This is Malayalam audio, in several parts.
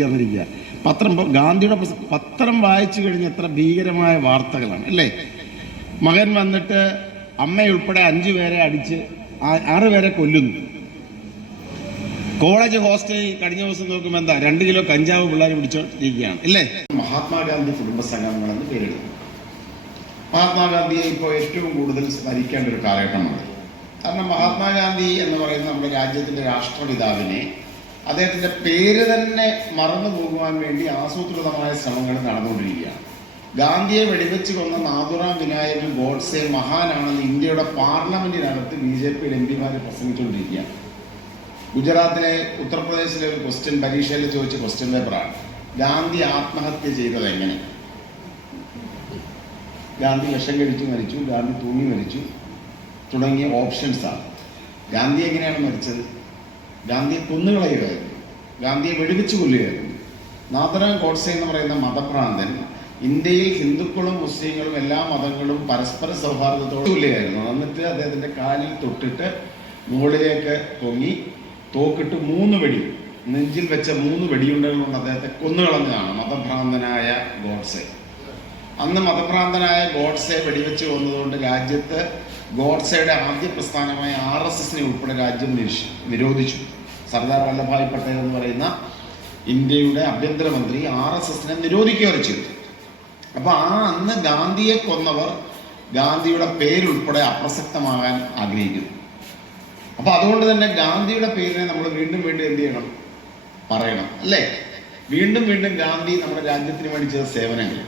ചേർന്നിരിക്കുക. ഗാന്ധിയുടെ പത്രം വായിച്ചു കഴിഞ്ഞ എത്ര ഭീകരമായ വാർത്തകളാണ് അല്ലേ. മകൻ വന്നിട്ട് അമ്മയുൾപ്പെടെ 5 പേരെ അടിച്ച് 6 പേരെ കൊല്ലുന്നു. കോളേജ് ഹോസ്റ്റലിൽ കഴിഞ്ഞ ദിവസം നോക്കുമ്പോൾ എന്താ 2 കിലോ കഞ്ചാവ് പിള്ളേർ പിടിച്ചോണ്ടിരിക്കുകയാണ് അല്ലേ. മഹാത്മാഗാന്ധി കുടുംബ സംഗമങ്ങളെന്ന് പേരിടുന്നു. മഹാത്മാഗാന്ധിയെ ഇപ്പോൾ ഏറ്റവും കൂടുതൽ സ്മരിക്കേണ്ട ഒരു കാലഘട്ടമാണ്. കാരണം മഹാത്മാഗാന്ധി എന്ന് പറയുന്ന നമ്മുടെ രാജ്യത്തിൻ്റെ രാഷ്ട്രപിതാവിനെ അദ്ദേഹത്തിൻ്റെ പേര് തന്നെ മറന്നു പോകുവാൻ വേണ്ടി ആസൂത്രിതമായ ശ്രമങ്ങൾ നടന്നുകൊണ്ടിരിക്കുകയാണ്. ഗാന്ധിയെ വെടിവെച്ച് കൊന്ന നാഥുറാം വിനായകൻ ഗോഡ്സെ മഹാനാണെന്ന് ഇന്ത്യയുടെ പാർലമെന്റിനകത്ത് BJP MP പ്രസംഗിച്ചുകൊണ്ടിരിക്കുകയാണ്. ഗുജറാത്തിലെ ഉത്തർപ്രദേശിലെ ഒരു ക്വസ്റ്റ്യൻ പരീക്ഷയിൽ ചോദിച്ച ക്വസ്റ്റ്യൻ പേപ്പറാണ്, ഗാന്ധി ആത്മഹത്യ ചെയ്തത് എങ്ങനെ? ഗാന്ധി വിഷം കഴിച്ചു മരിച്ചു, ഗാന്ധി തൂങ്ങി മരിച്ചു തുടങ്ങിയ ഓപ്ഷൻസാണ്. ഗാന്ധി എങ്ങനെയാണ് മരിച്ചത്? ഗാന്ധിയെ കൊന്നുകളയുകയായിരുന്നു, ഗാന്ധിയെ വെടിവെച്ച് കൊല്ലുകയായിരുന്നു. നാഥുറാം ഗോഡ്സെ എന്ന് പറയുന്ന മതഭ്രാന്തൻ ഇന്ത്യയിൽ ഹിന്ദുക്കളും മുസ്ലിങ്ങളും എല്ലാ മതങ്ങളും പരസ്പര സൗഹാർദ്ദത്തോടെ കൊല്ലുകയായിരുന്നു. എന്നിട്ട് അദ്ദേഹത്തിൻ്റെ കാലിൽ തൊട്ടിട്ട് മുകളിലേക്ക് പൊങ്ങി തോക്കിട്ട് 3 വെടി, നെഞ്ചിൽ വെച്ച 3 വെടിയുണ്ടകൾ കൊണ്ട് അദ്ദേഹത്തെ കൊന്നുകളഞ്ഞതാണ് മതഭ്രാന്തനായ ഗോഡ്സെ. അന്ന് മതഭ്രാന്തനായ ഗോഡ്സെ വെടിവെച്ച് കൊന്നതുകൊണ്ട് രാജ്യത്ത് ഗോഡ്സെയുടെ ആദ്യ പ്രസ്ഥാനമായ RSSനെ ഉൾപ്പെടെ രാജ്യം നിരോധിച്ചു. സർദാർ വല്ലഭായ് പട്ടേൽ എന്ന് പറയുന്ന ഇന്ത്യയുടെ ആഭ്യന്തരമന്ത്രി RSSനെ നിരോധിക്കുകയാണ് ചെയ്തു. അപ്പോൾ അന്ന് ഗാന്ധിയെ കൊന്നവർ ഗാന്ധിയുടെ പേരുൾപ്പെടെ അപ്രസക്തമാകാൻ ആഗ്രഹിക്കുന്നു. അപ്പോൾ അതുകൊണ്ട് തന്നെ ഗാന്ധിയുടെ പേരിനെ നമ്മൾ വീണ്ടും വീണ്ടും എന്ത് ചെയ്യണം? പറയണം അല്ലേ. വീണ്ടും വീണ്ടും ഗാന്ധി നമ്മുടെ രാജ്യത്തിന് വേണ്ടി ചെയ്ത സേവനങ്ങൾ,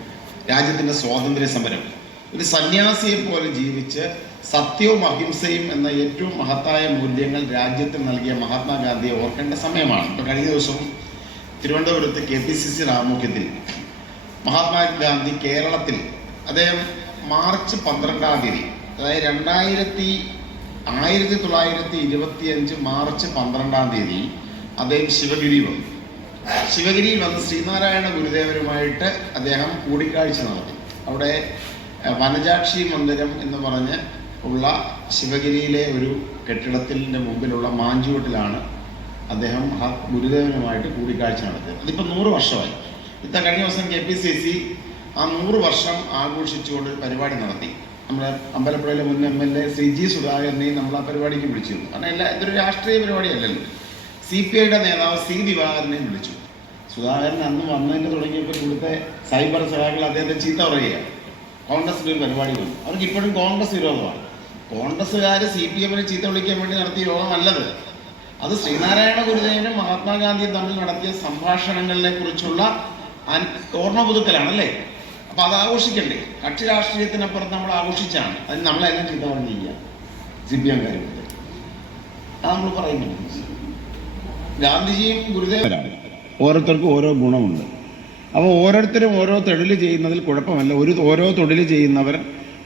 രാജ്യത്തിൻ്റെ സ്വാതന്ത്ര്യ സമരം, ഒരു സന്യാസിയെ പോലെ ജീവിച്ച് സത്യവും അഹിംസയും എന്ന ഏറ്റവും മഹത്തായ മൂല്യങ്ങൾ രാജ്യത്തിന് നൽകിയ മഹാത്മാഗാന്ധിയെ ഓർക്കേണ്ട സമയമാണ്. ഇപ്പോൾ കഴിഞ്ഞ ദിവസം തിരുവനന്തപുരത്ത് KPCC ആഭിമുഖ്യത്തിൽ മഹാത്മാഗാന്ധി കേരളത്തിൽ അദ്ദേഹം മാർച്ച് 12-ാം തീയതി, അതായത് 1925 മാർച്ച് 12-ാം തീയതി അദ്ദേഹം ശിവഗിരിയിൽ വന്ന് ശ്രീനാരായണ ഗുരുദേവനുമായിട്ട് അദ്ദേഹം കൂടിക്കാഴ്ച നടത്തി. അവിടെ വനജാക്ഷി മന്ദിരം എന്ന് പറഞ്ഞ് ഉള്ള ശിവഗിരിയിലെ ഒരു കെട്ടിടത്തിൻ്റെ മുമ്പിലുള്ള മാഞ്ചുവട്ടിലാണ് അദ്ദേഹം ഗുരുദേവനുമായിട്ട് കൂടിക്കാഴ്ച നടത്തിയത്. അതിപ്പോൾ 100 വർഷമായി. കഴിഞ്ഞ ദിവസം KPCC ആ 100 വർഷം ആഘോഷിച്ചുകൊണ്ട് ഒരു പരിപാടി നടത്തി. നമ്മുടെ അമ്പലപ്പുഴയിലെ മുൻ MLA ശ്രീ G സുധാകരനെയും നമ്മൾ ആ പരിപാടിക്ക് വിളിച്ചിരുന്നു. കാരണം ഇതൊരു രാഷ്ട്രീയ പരിപാടിയല്ലല്ലോ. CPIയുടെ നേതാവ് C ദിവാകരനെയും വിളിച്ചു. സുധാകരൻ അന്ന് വന്നതിന് തുടങ്ങിയപ്പോൾ ഇവിടുത്തെ സൈബർ സഹായികൾ അദ്ദേഹത്തെ ചീത്ത പറയുകയാണ്. കോൺഗ്രസിൻ്റെ ഒരു പരിപാടി വന്നു. അവർക്ക് ഇപ്പോഴും കോൺഗ്രസ് വിരോധമാണ്. കോൺഗ്രസ്സുകാർ CPMനെ ചീത്ത വിളിക്കാൻ വേണ്ടി നടത്തിയ യോഗമല്ലത്. അത് ശ്രീനാരായണ ഗുരുദേവനും മഹാത്മാഗാന്ധിയും തമ്മിൽ നടത്തിയ സംഭാഷണങ്ങളെ കുറിച്ചുള്ള ഓർമ്മ പുതുക്കലാണല്ലേ. അപ്പോൾ അത് ആഘോഷിക്കണ്ടേ? കക്ഷി രാഷ്ട്രീയത്തിനപ്പുറത്ത് നമ്മൾ ആഘോഷിച്ചാണ്. അതിന് നമ്മളെല്ലാം ചീത്ത പറഞ്ഞിരിക്കുക CPM കാര്യത്തിൽ. അത് നമ്മൾ പറയുന്നുണ്ട്. ഗാന്ധിജിയും ഗുരുദേവനാണ്. ഓരോരുത്തർക്കും ഓരോ ഗുണമുണ്ട്. അപ്പോൾ ഓരോരുത്തരും ഓരോ തൊഴിൽ ചെയ്യുന്നതിൽ കുഴപ്പമല്ല. ഓരോ തൊഴിൽ ചെയ്യുന്നവർ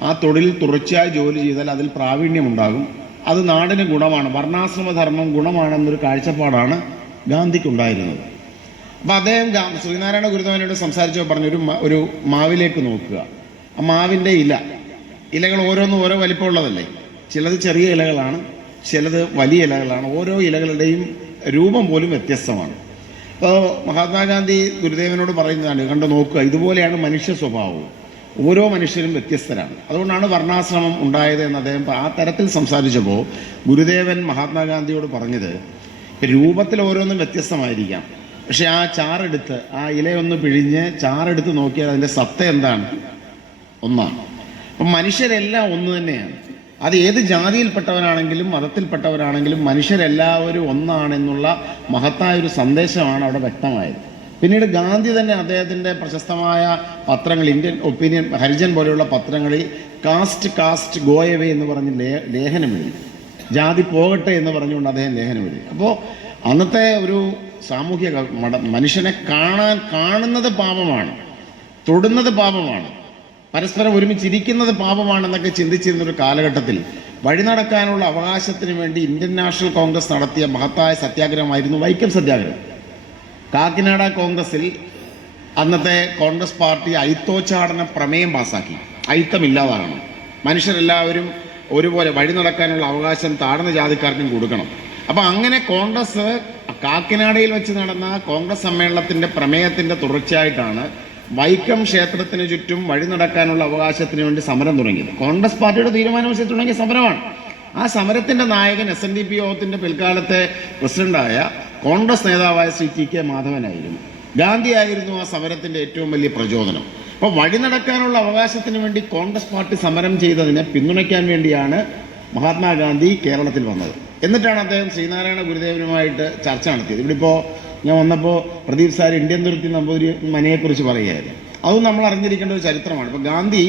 ആ തൊഴിൽ തുടർച്ചയായി ജോലി ചെയ്താൽ അതിൽ പ്രാവീണ്യമുണ്ടാകും. അത് നാടിന് ഗുണമാണ്. വർണ്ണാശ്രമധർമ്മം ഗുണമാണെന്നൊരു കാഴ്ചപ്പാടാണ് ഗാന്ധിക്കുണ്ടായിരുന്നത്. അപ്പോൾ അദ്ദേഹം ശ്രീനാരായണ ഗുരുദേവനോട് സംസാരിച്ചപ്പോൾ പറഞ്ഞു, ഒരു മാവിലേക്ക് നോക്കുക. ആ മാവിൻ്റെ ഇലകൾ ഓരോന്നും ഓരോ വലിപ്പമുള്ളതല്ലേ. ചിലത് ചെറിയ ഇലകളാണ്, ചിലത് വലിയ ഇലകളാണ്. ഓരോ ഇലകളുടെയും രൂപം പോലും വ്യത്യസ്തമാണ്. അപ്പോൾ മഹാത്മാഗാന്ധി ഗുരുദേവനോട് പറയുന്നതാണ്, കണ്ടു നോക്കുക, ഇതുപോലെയാണ് മനുഷ്യ സ്വഭാവവും. ഓരോ മനുഷ്യരും വ്യത്യസ്തരാണ്. അതുകൊണ്ടാണ് വർണ്ണാശ്രമം ഉണ്ടായത് എന്ന് അദ്ദേഹം ആ തരത്തിൽ സംസാരിച്ചപ്പോൾ ഗുരുദേവൻ മഹാത്മാഗാന്ധിയോട് പറഞ്ഞത്, രൂപത്തിൽ ഓരോന്നും വ്യത്യസ്തമായിരിക്കാം, പക്ഷെ ആ ചാറെടുത്ത്, ആ ഇലയൊന്ന് പിഴിഞ്ഞ് ചാറെടുത്ത് നോക്കിയാൽ അതിൻ്റെ സത്ത എന്താണ്? ഒന്നാണ്. അപ്പം മനുഷ്യരെല്ലാം ഒന്ന് തന്നെയാണ്. അത് ഏത് ജാതിയിൽപ്പെട്ടവരാണെങ്കിലും മതത്തിൽപ്പെട്ടവരാണെങ്കിലും മനുഷ്യരെല്ലാവരും ഒന്നാണെന്നുള്ള മഹത്തായ ഒരു സന്ദേശമാണ് അവിടെ വ്യക്തമായത്. പിന്നീട് ഗാന്ധി തന്നെ അദ്ദേഹത്തിൻ്റെ പ്രശസ്തമായ പത്രങ്ങൾ, ഇന്ത്യൻ ഒപ്പീനിയൻ, ഹരിജൻ പോലെയുള്ള പത്രങ്ങളിൽ കാസ്റ്റ് ഗോയവേ എന്ന് പറഞ്ഞ് ലേഖനം എഴുതി. ജാതി പോകട്ടെ എന്ന് പറഞ്ഞുകൊണ്ട് അദ്ദേഹം ലേഖനം എഴുതി. അപ്പോൾ അന്നത്തെ ഒരു സാമൂഹ്യ മനുഷ്യനെ കാണുന്നത് പാപമാണ്, തൊടുന്നത് പാപമാണ്, പരസ്പരം ഒരുമിച്ചിരിക്കുന്നത് പാപമാണെന്നൊക്കെ ചിന്തിച്ചിരുന്നൊരു കാലഘട്ടത്തിൽ വഴി നടക്കാനുള്ള അവകാശത്തിന് വേണ്ടി ഇന്ത്യൻ നാഷണൽ കോൺഗ്രസ് നടത്തിയ മഹത്തായ സത്യാഗ്രഹമായിരുന്നു വൈക്കം സത്യാഗ്രഹം. കാക്കിനാട കോൺഗ്രസിൽ അന്നത്തെ കോൺഗ്രസ് പാർട്ടി അയിത്തോച്ചാടന പ്രമേയം പാസാക്കി. അയിത്തമില്ലാതാകണം, മനുഷ്യരെല്ലാവരും ഒരുപോലെ വഴി നടക്കാനുള്ള അവകാശം താഴ്ന്ന ജാതിക്കാർക്കും കൊടുക്കണം. അപ്പൊ അങ്ങനെ കോൺഗ്രസ് കാക്കിനാടയിൽ വെച്ച് നടന്ന കോൺഗ്രസ് സമ്മേളനത്തിന്റെ പ്രമേയത്തിന്റെ തുടർച്ചയായിട്ടാണ് വൈക്കം ക്ഷേത്രത്തിന് ചുറ്റും വഴി നടക്കാനുള്ള അവകാശത്തിന് വേണ്ടി സമരം തുടങ്ങിയത്. കോൺഗ്രസ് പാർട്ടിയുടെ തീരുമാനമനുസരിച്ച് തുടങ്ങിയ സമരമാണ്. ആ സമരത്തിന്റെ നായകൻ SNDP യോഗത്തിന്റെ പിൽക്കാലത്തെ പ്രസിഡന്റായ കോൺഗ്രസ് നേതാവായ ശ്രീ TK മാധവനായിരുന്നു. ഗാന്ധി ആയിരുന്നു ആ സമരത്തിന്റെ ഏറ്റവും വലിയ പ്രചോദനം. അപ്പോൾ വഴി നടക്കാനുള്ള അവകാശത്തിന് വേണ്ടി കോൺഗ്രസ് പാർട്ടി സമരം ചെയ്തതിനെ പിന്തുണയ്ക്കാൻ വേണ്ടിയാണ് മഹാത്മാഗാന്ധി കേരളത്തിൽ വന്നത്. എന്നിട്ടാണ് അദ്ദേഹം ശ്രീനാരായണ ഗുരുദേവനുമായിട്ട് ചർച്ച നടത്തിയത്. ഇവിടെ ഇപ്പോൾ ഞാൻ വന്നപ്പോൾ പ്രദീപ് സാർ ഇന്ത്യൻ തുരുത്തി നമ്പൂതിരി മനയെക്കുറിച്ച് പറയുകയായിരുന്നു. അതും നമ്മൾ അറിഞ്ഞിരിക്കേണ്ട ഒരു ചരിത്രമാണ്. ഇപ്പോൾ ഗാന്ധി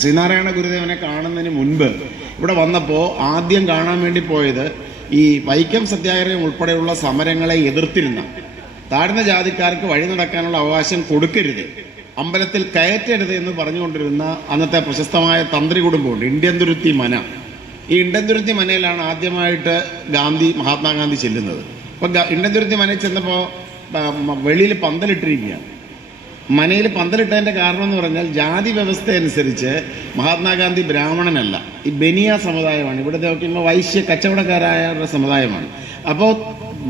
ശ്രീനാരായണ ഗുരുദേവനെ കാണുന്നതിന് മുൻപ് ഇവിടെ വന്നപ്പോൾ ആദ്യം കാണാൻ വേണ്ടി പോയത് ഈ വൈക്കം സത്യാഗ്രഹം ഉൾപ്പെടെയുള്ള സമരങ്ങളെ എതിർത്തിരുന്ന താഴ്ന്ന ജാതിക്കാർക്ക് വഴി നടക്കാനുള്ള അവകാശം കൊടുക്കരുത്, അമ്പലത്തിൽ കയറ്റരുത് എന്ന് പറഞ്ഞുകൊണ്ടിരുന്ന അന്നത്തെ പ്രശസ്തമായ തന്ത്രി കുടുംബമുണ്ട്, ഇന്ത്യൻ തുരുത്തി മന. ഈ ഇന്ത്യൻ തുരുത്തി മനയിലാണ് ആദ്യമായിട്ട് മഹാത്മാഗാന്ധി ചെല്ലുന്നത്. അപ്പോൾ ഇന്ത്യൻ തുരുത്തി മനയിൽ ചെന്നപ്പോൾ വെളിയിൽ പന്തലിട്ടിരിക്കുകയാണ്. മനയിൽ പന്തലിട്ടതിൻ്റെ കാരണം എന്ന് പറഞ്ഞാൽ ജാതി വ്യവസ്ഥ അനുസരിച്ച് മഹാത്മാഗാന്ധി ബ്രാഹ്മണനല്ല, ഈ ബനിയ സമുദായമാണ്. ഇവിടുത്തെ നോക്കുമ്പോൾ വൈശ്യ കച്ചവടക്കാരായവരുടെ സമുദായമാണ്. അപ്പോൾ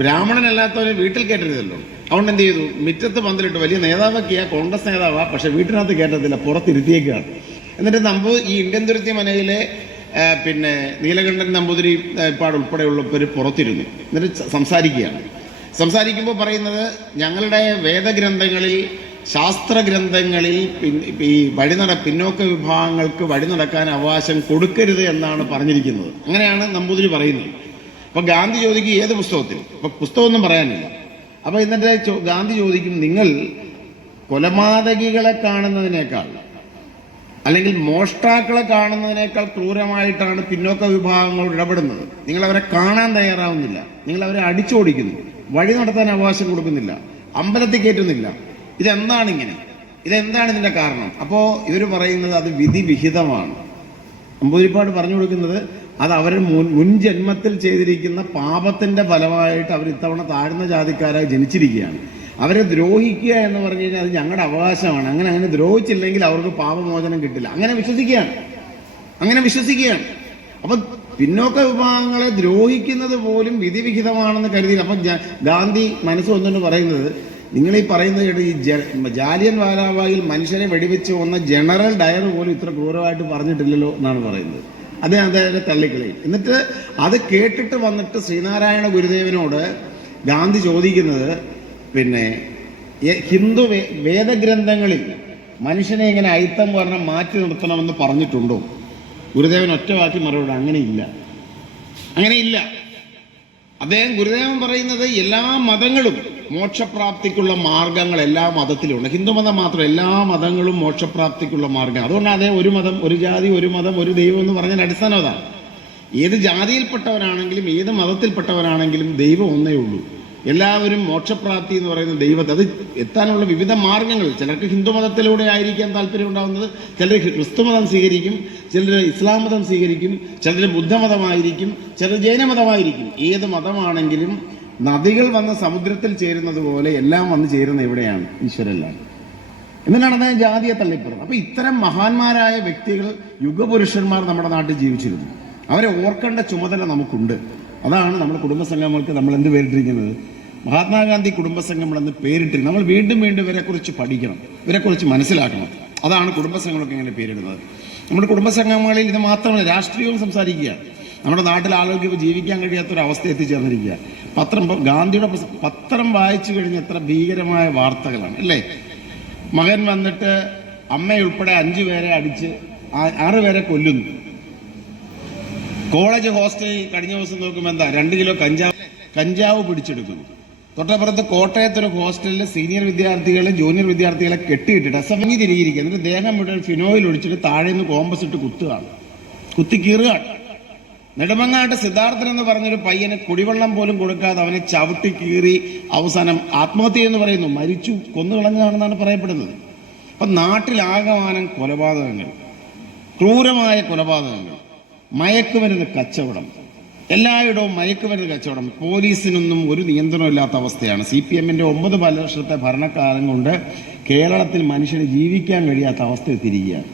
ബ്രാഹ്മണനല്ലാത്തവരെ വീട്ടിൽ കയറ്റരുതല്ലോ. അതുകൊണ്ട് എന്ത് ചെയ്തു, മുറ്റത്ത് പന്തലിട്ട്. വലിയ നേതാവൊക്കെയാ, കോൺഗ്രസ് നേതാവാ, പക്ഷെ വീട്ടിനകത്ത് കയറ്റത്തില്ല, പുറത്തിരുത്തിയേക്കാണ്. എന്നിട്ട് ഈ ഇന്ത്യൻ തുരുത്തി മനയിലെ പിന്നെ നീലകണ്ഠൻ നമ്പൂതിരി പാട് ഉൾപ്പെടെയുള്ളവർ പുറത്തിരുന്നു. എന്നിട്ട് സംസാരിക്കുമ്പോൾ പറയുന്നത്, ഞങ്ങളുടെ വേദഗ്രന്ഥങ്ങളിൽ, ശാസ്ത്രഗ്രന്ഥങ്ങളിൽ ഈ പിന്നോക്ക വിഭാഗങ്ങൾക്ക് വഴി നടക്കാൻ അവകാശം കൊടുക്കരുത് എന്നാണ് പറഞ്ഞിരിക്കുന്നത്. അങ്ങനെയാണ് നമ്പൂതിരി പറയുന്നത്. അപ്പോൾ ഗാന്ധി ചോദിക്കും ഏത് പുസ്തകത്തിൽ? അപ്പോൾ പുസ്തകമൊന്നും പറയാനില്ല. അപ്പോൾ എന്നിട്ട് ഗാന്ധി ചോദിക്കും, നിങ്ങൾ കൊലപാതകികളെ കാണുന്നതിനേക്കാൾ അല്ലെങ്കിൽ മോഷ്ടാക്കളെ കാണുന്നതിനേക്കാൾ ക്രൂരമായിട്ടാണ് പിന്നോക്ക വിഭാഗങ്ങളോട് ഇടപെടുന്നത്. നിങ്ങളവരെ കാണാൻ തയ്യാറാവുന്നില്ല, നിങ്ങളവരെ അടിച്ചോടിക്കുന്നു, വഴി നടത്താൻ അവകാശം കൊടുക്കുന്നില്ല, അമ്പലത്തിൽ കയറ്റുന്നില്ല. ഇതെന്താണ് ഇങ്ങനെ? ഇതെന്താണ് ഇതിൻ്റെ കാരണം? അപ്പോൾ ഇവർ പറയുന്നത് അത് വിധിവിഹിതമാണ്. നമ്പൂതിരിപ്പാട് പറഞ്ഞു കൊടുക്കുന്നത് അത് അവർ മുൻ ജന്മത്തിൽ ചെയ്തിരിക്കുന്ന പാപത്തിന്റെ ഫലമായിട്ട് അവർ ഇത്തവണ താഴ്ന്ന ജാതിക്കാരായി ജനിച്ചിരിക്കുകയാണ്. അവരെ ദ്രോഹിക്കുക എന്ന് പറഞ്ഞു കഴിഞ്ഞാൽ അത് ഞങ്ങളുടെ അവകാശമാണ്. അങ്ങനെ ദ്രോഹിച്ചില്ലെങ്കിൽ അവർക്ക് പാപമോചനം കിട്ടില്ല. അങ്ങനെ വിശ്വസിക്കുകയാണ്. അപ്പൊ പിന്നോക്ക വിഭാഗങ്ങളെ ദ്രോഹിക്കുന്നത് പോലും വിധിവിഹിതമാണെന്ന് കരുതി. അപ്പൊ ഗാന്ധി മനസ്സ് വന്നുകൊണ്ട് പറയുന്നത്, നിങ്ങൾ ഈ പറയുന്നത് കേട്ട് ഈ ജാലിയൻ വാലാബാഗിൽ മനുഷ്യരെ വെടിവെച്ച് വന്ന ജനറൽ ഡയർ പോലും ഇത്ര ക്രൂരമായിട്ട് പറഞ്ഞിട്ടില്ലല്ലോ എന്നാണ് പറയുന്നത്. അദ്ദേഹത്തെ തള്ളിക്കളയും. എന്നിട്ട് അത് കേട്ടിട്ട് വന്നിട്ട് ശ്രീനാരായണ ഗുരുദേവനോട് ഗാന്ധി ചോദിക്കുന്നത്, പിന്നെ ഹിന്ദു വേദഗ്രന്ഥങ്ങളിൽ മനുഷ്യനെ ഇങ്ങനെ അയിത്തം പറഞ്ഞാൽ മാറ്റി നിർത്തണമെന്ന് പറഞ്ഞിട്ടുണ്ടോ? ഗുരുദേവൻ ഒറ്റ വാക്കി മറുപടി, അങ്ങനെയില്ല. ഗുരുദേവൻ പറയുന്നത് എല്ലാ മതങ്ങളും മോക്ഷപ്രാപ്തിക്കുള്ള മാർഗങ്ങൾ എല്ലാ മതത്തിലുണ്ട്. ഹിന്ദുമതം മാത്രം, എല്ലാ മതങ്ങളും മോക്ഷപ്രാപ്തിക്കുള്ള മാർഗം. അതുകൊണ്ട് ഒരു മതം, ഒരു ജാതി, ഒരു മതം, ഒരു ദൈവം എന്ന് പറഞ്ഞാൽ അടിസ്ഥാനം അതാണ്. ഏത് ജാതിയിൽപ്പെട്ടവരാണെങ്കിലും ഏത് മതത്തിൽപ്പെട്ടവരാണെങ്കിലും ദൈവം ഒന്നേ ഉള്ളൂ. എല്ലാവരും മോക്ഷപ്രാപ്തി എന്ന് പറയുന്ന ദൈവത്തെ അത് എത്താനുള്ള വിവിധ മാർഗങ്ങൾ. ചിലർക്ക് ഹിന്ദു മതത്തിലൂടെ ആയിരിക്കാൻ താല്പര്യം ഉണ്ടാകുന്നത്, ചിലർ ക്രിസ്തു മതം സ്വീകരിക്കും, ചിലർ ഇസ്ലാം മതം സ്വീകരിക്കും, ചിലർ ബുദ്ധമതമായിരിക്കും, ചിലർ ജൈനമതമായിരിക്കും. ഏത് മതമാണെങ്കിലും നദികൾ വന്ന് സമുദ്രത്തിൽ ചേരുന്നത് പോലെ എല്ലാം വന്ന് ചേരുന്ന എവിടെയാണ്? ഈശ്വരല്ലാണ്. എന്നിട്ടാണ് അദ്ദേഹം ജാതിയെ തള്ളിപ്പറയുന്നത്. അപ്പൊ ഇത്തരം മഹാന്മാരായ വ്യക്തികൾ, യുഗപുരുഷന്മാർ നമ്മുടെ നാട്ടിൽ ജീവിച്ചിരുന്നു. അവരെ ഓർക്കേണ്ട ചുമതല നമുക്കുണ്ട്. അതാണ് നമ്മുടെ കുടുംബസംഗമങ്ങൾക്ക് നമ്മൾ എന്ത് പേരിട്ടിരിക്കുന്നത്? മഹാത്മാഗാന്ധി കുടുംബസംഗമം എന്ന് പേരിട്ടിരിക്കുന്നത്. നമ്മൾ വീണ്ടും ഇവരെക്കുറിച്ച് പഠിക്കണം, ഇവരെക്കുറിച്ച് മനസ്സിലാക്കണം. അതാണ് കുടുംബസംഘങ്ങളൊക്കെ ഇങ്ങനെ പേരിടുന്നത്. നമ്മുടെ കുടുംബസംഗമങ്ങളിൽ ഇത് മാത്രമല്ല, രാഷ്ട്രീയവും സംസാരിക്കുക. നമ്മുടെ നാട്ടിൽ ആളുകൾക്ക് ജീവിക്കാൻ കഴിയാത്തൊരവസ്ഥ എത്തിച്ചേർന്നിരിക്കുക. ഗാന്ധിയുടെ പത്രം വായിച്ചു കഴിഞ്ഞ എത്ര ഭീകരമായ വാർത്തകളാണ് അല്ലേ? മകൻ വന്നിട്ട് അമ്മയുൾപ്പെടെ 5 പേരെ അടിച്ച് 6 പേരെ കൊല്ലുന്നു. കോളേജ് ഹോസ്റ്റലിൽ കഴിഞ്ഞ ദിവസം നോക്കുമ്പോൾ എന്താ, 2 കിലോ കഞ്ചാവ് പിടിച്ചെടുക്കുന്നു. തൊട്ടപ്പുറത്ത് കോട്ടയത്തൊരു ഹോസ്റ്റലിൽ സീനിയർ വിദ്യാർത്ഥികളെ ജൂനിയർ വിദ്യാർത്ഥികളെ കെട്ടിയിട്ടിട്ട് അസഭ്യം തിരിയിരിക്കുക. എന്നിട്ട് ദേഹം മുഴുവൻ ഫിനോയിൽ ഒഴിച്ചിട്ട് താഴെ നിന്ന് കോമ്പസ് ഇട്ട് കുത്തി കീറുകയാണ്. നെടുമങ്ങാട്ട് സിദ്ധാർത്ഥൻ എന്ന് പറഞ്ഞൊരു പയ്യന് കുടിവെള്ളം പോലും കൊടുക്കാതെ അവനെ ചവിട്ടി കീറി അവസാനം ആത്മഹത്യ എന്ന് പറയുന്നു, മരിച്ചു, കൊന്നുകളഞ്ഞതാണെന്നാണ് പറയപ്പെടുന്നത്. അപ്പം നാട്ടിലാകമാനം കൊലപാതകങ്ങൾ, ക്രൂരമായ കൊലപാതകങ്ങൾ, മയക്കുമരുന്ന് കച്ചവടം, എല്ലായിടവും മയക്കുമരുന്ന് കച്ചവടം. പോലീസിനൊന്നും ഒരു നിയന്ത്രണമില്ലാത്ത അവസ്ഥയാണ്. CPM-ന്റെ 9 വർഷത്തെ ഭരണകാലം കൊണ്ട് കേരളത്തിൽ മനുഷ്യന് ജീവിക്കാൻ കഴിയാത്ത അവസ്ഥ എത്തിയിരിക്കുകയാണ്.